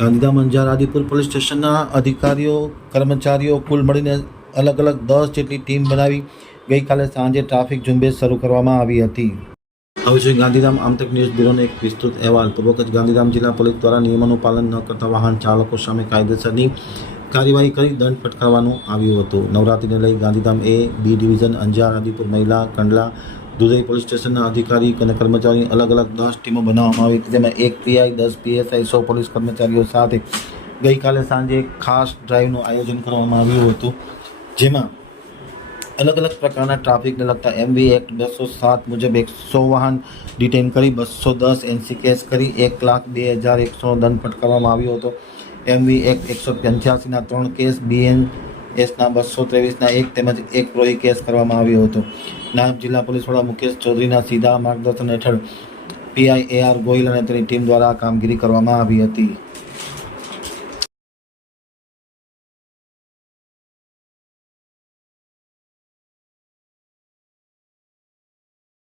Gandhidham Anjar Adipur police સ્ટેશનના અધિકારીઓ કર્મચારીઓ કુલ મળીને અલગ અલગ 10 જેટલી ટીમ બનાવી ગઈકાલે સાંજે ટ્રાફિક ઝુંબેશ શરૂ કરવામાં આવી હતી. હવે જોઈએ ગાંધીધામ આમતક ન્યૂઝ બ્યુરોનો એક વિસ્તૃત અહેવાલ. પૂર્વક જ ગાંધીધામ જિલ્લા પોલીસ દ્વારા નિયમોનું પાલન ન કરતા વાહન ચાલકો સામે કાયદેસરની કાર્યવાહી કરી દંડ ફટકારવાનું આવ્યું હતું. નવરાત્રિને લઈ ગાંધીધામ એ, બી ડિવિઝન, અંજાર, આદિપુર મહિલા, કંડલા, દુધઈ પોલીસ સ્ટેશનના અધિકારી અને કર્મચારીની અલગ અલગ 10 ટીમો બનાવવામાં આવી હતી, જેમાં 1 પીઆઈ, 10 પીએસઆઈ, 100 પોલીસ કર્મચારીઓ સાથે ગઈકાલે સાંજે એક ખાસ ડ્રાઈવનું આયોજન કરવામાં આવ્યું હતું, જેમાં અલગ અલગ પ્રકારના ટ્રાફિકને લગતા MV એક્ટ 207 મુજબ 100 વાહન ડિટેન કરી 210 NC કેસ કરી 1,02,100 દંડ ફટકારવામાં આવ્યો હતો. MV એક્ટ 185ના 3 કેસ, BNSના 223ના 1 તેમજ 1 પ્રોહી કેસ કરવામાં આવ્યો હતો. નાયબ જિલ્લા પોલીસ વડા મુકેશ ચૌધરીના સીધા માર્ગદર્શન હેઠળ પીઆઈ AR ગોહિલ અને તેની ટીમ દ્વારા કામગીરી કરવામાં આવી હતી.